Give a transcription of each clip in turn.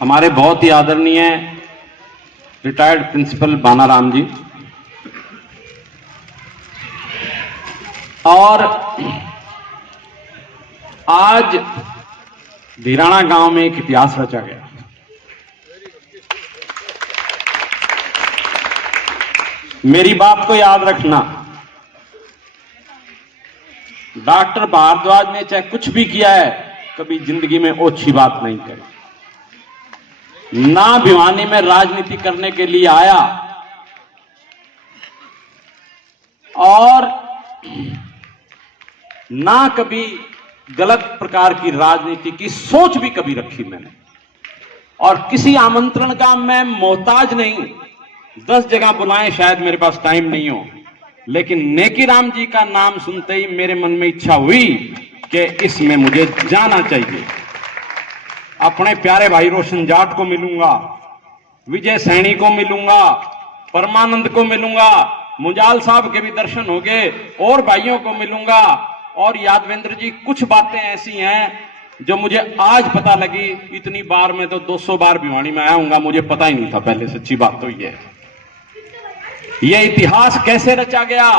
हमारे बहुत ही आदरणीय रिटायर्ड प्रिंसिपल बानाराम जी और आज धीराना गांव में एक इतिहास रचा गया। मेरी बात को याद रखना, डॉक्टर भारद्वाज ने चाहे कुछ भी किया है, कभी जिंदगी में ओछी बात नहीं करी। ना भिवानी में राजनीति करने के लिए आया और ना कभी गलत प्रकार की राजनीति की सोच भी कभी रखी मैंने। और किसी आमंत्रण का मैं मोहताज नहीं, 10 जगह बुलाएं शायद मेरे पास टाइम नहीं हो, लेकिन नेकीराम जी का नाम सुनते ही मेरे मन में इच्छा हुई कि इसमें मुझे जाना चाहिए। अपने प्यारे भाई रोशन जाट को मिलूंगा, विजय सैनी को मिलूंगा, परमानंद को मिलूंगा, मुजाल साहब के भी दर्शन हो गए, और भाइयों को मिलूंगा। और यादवेंद्र जी, कुछ बातें ऐसी हैं जो मुझे आज पता लगी। इतनी बार मैं तो 200 बार भिवानी में आया हूंगा, मुझे पता ही नहीं था पहले। सच्ची बात तो ये इतिहास कैसे रचा गया,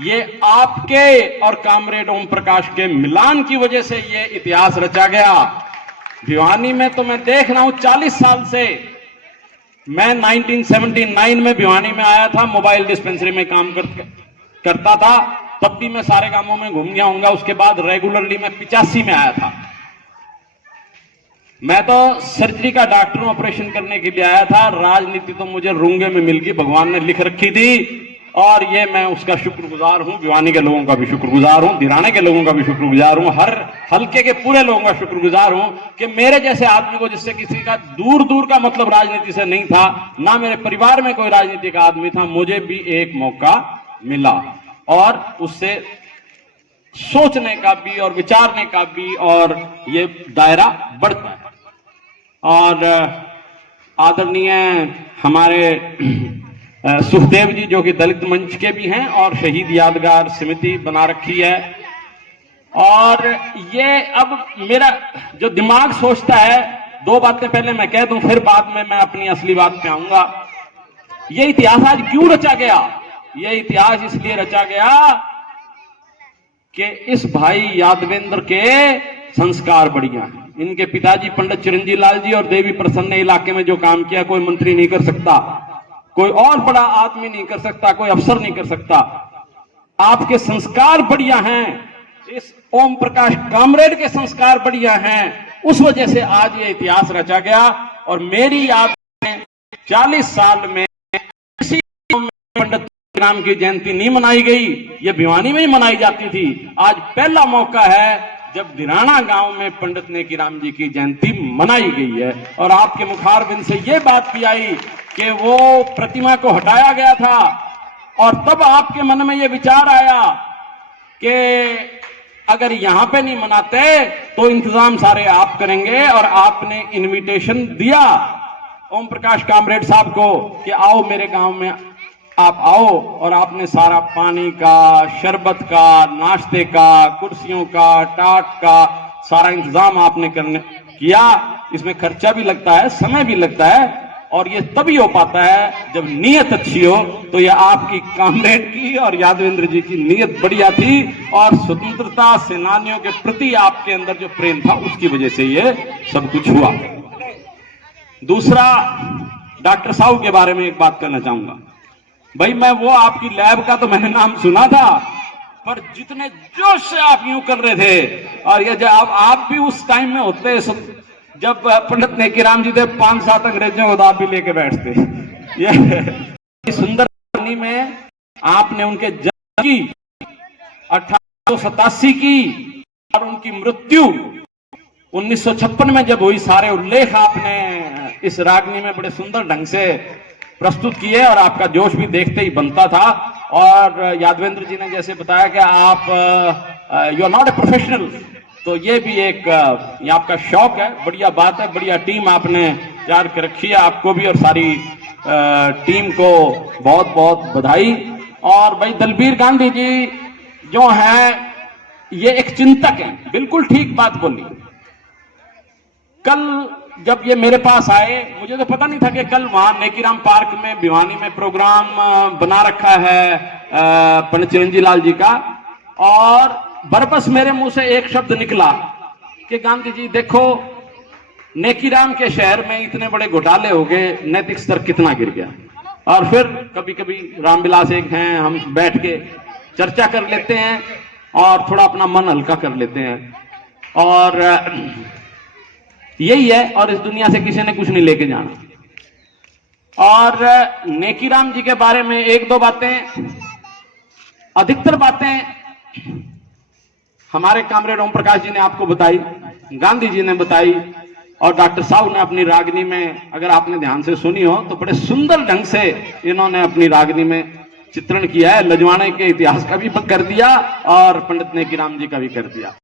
ये आपके और कामरेड ओम प्रकाश के मिलान की वजह से ये इतिहास रचा गया। भिवानी में तो मैं देख रहा हूं 40 साल से। मैं 1979 में भिवानी में आया था, मोबाइल डिस्पेंसरी में काम करता था, तब भी मैं सारे गांवों में घूम गया हूंगा। उसके बाद रेगुलरली मैं 85 में आया था। मैं तो सर्जरी का डॉक्टर ऑपरेशन करने के लिए आया था। राजनीति तो मुझे रूंगे में मिल गई, भगवान ने लिख रखी थी, और ये मैं उसका शुक्रगुजार हूं। भिवानी के लोगों का भी शुक्रगुजार हूं, धीराना के लोगों का भी शुक्रगुजार हूं, हर हल्के के पूरे लोगों का शुक्रगुजार हूं कि मेरे जैसे आदमी को, जिससे किसी का दूर दूर का मतलब राजनीति से नहीं था, ना मेरे परिवार में कोई राजनीति का आदमी था, मुझे भी एक मौका मिला और उससे सोचने का भी और विचारने का भी, और ये दायरा बढ़ता है। और आदरणीय हमारे सुखदेव जी, जो कि दलित मंच के भी हैं और शहीद यादगार समिति बना रखी है। और ये अब मेरा जो दिमाग सोचता है, 2 बातें पहले मैं कह दूं, फिर बाद में मैं अपनी असली बात पे आऊंगा। ये इतिहास आज क्यों रचा गया? ये इतिहास इसलिए रचा गया कि इस भाई यादवेंद्र के संस्कार बढ़िया हैं। इनके पिताजी पंडित चिरंजीव लाल जी और देवी प्रसन्न ने इलाके में जो काम किया, कोई मंत्री नहीं कर सकता, कोई और बड़ा आदमी नहीं कर सकता, कोई अफसर नहीं कर सकता। आपके संस्कार बढ़िया हैं, इस ओम प्रकाश कामरेड के संस्कार बढ़िया हैं, उस वजह से आज ये इतिहास रचा गया। और मेरी याद में 40 साल में किसी पंडित राम की जयंती नहीं मनाई गई, ये भिवानी में ही मनाई जाती थी। आज पहला मौका है जब धीराना गांव में पंडित नेकीराम जी की जयंती मनाई गई है। और आपके मुखारबिंद से यह बात भी आई कि वो प्रतिमा को हटाया गया था, और तब आपके मन में यह विचार आया कि अगर यहां पे नहीं मनाते तो इंतजाम सारे आप करेंगे। और आपने इनविटेशन दिया ओम प्रकाश कामरेड साहब को कि आओ मेरे गांव में, आप आओ। और आपने सारा पानी का, शरबत का, नाश्ते का, कुर्सियों का, टाट का सारा इंतजाम आपने किया। इसमें खर्चा भी लगता है, समय भी लगता है, और ये तभी हो पाता है जब नीयत अच्छी हो। तो ये आपकी कामरेड की और यादवेंद्र जी की नीयत बढ़िया थी, और स्वतंत्रता सेनानियों के प्रति आपके अंदर जो प्रेम था, उसकी वजह से ये सब कुछ हुआ। दूसरा, डॉक्टर साहू के बारे में एक बात करना चाहूंगा। भाई, मैं वो आपकी लैब का तो मैंने नाम सुना था, पर जितने जोश से आप यूं कर रहे थे, और ये जब आप भी उस टाइम में होते जब पंडित नेकीराम जी थे, 5-7 अंग्रेजों को आप भी लेके बैठते। ये सुंदर में आपने उनके जन्म की 1887 की और उनकी मृत्यु 1956 में जब हुई, सारे उल्लेख आपने इस रागनी में बड़े सुंदर ढंग से प्रस्तुत किए, और आपका जोश भी देखते ही बनता था। और यादवेंद्र जी ने जैसे बताया कि आप you are not a professional, तो ये भी एक ये आपका शौक है। बढ़िया बात है, बढ़िया टीम आपने तैयार कर रखी है। आपको भी और सारी टीम को बहुत बहुत बधाई। और भाई, दलबीर गांधी जी जो हैं, ये एक चिंतक हैं, बिल्कुल ठीक बात बोली। कल जब ये मेरे पास आए, मुझे तो पता नहीं था कि कल वहां नेकीराम पार्क में भिवानी में प्रोग्राम बना रखा है पंडित चिरंजी लाल जी का। और बरबस मेरे मुंह से एक शब्द निकला कि गांधी जी देखो, नेकीराम के शहर में इतने बड़े घोटाले हो गए, नैतिक स्तर कितना गिर गया। और फिर कभी कभी रामविलास एक हैं, हम बैठ के चर्चा कर लेते हैं और थोड़ा अपना मन हल्का कर लेते हैं, और यही है। और इस दुनिया से किसी ने कुछ नहीं लेके जाना। और नेकीराम जी के बारे में एक दो बातें, अधिकतर बातें हमारे कामरेड ओम प्रकाश जी ने आपको बताई, गांधी जी ने बताई, और डॉक्टर साहब ने अपनी रागनी में, अगर आपने ध्यान से सुनी हो तो बड़े सुंदर ढंग से इन्होंने अपनी रागनी में चित्रण किया है। लजवाड़े के इतिहास का भी कर दिया और पंडित नेकीराम जी का भी कर दिया।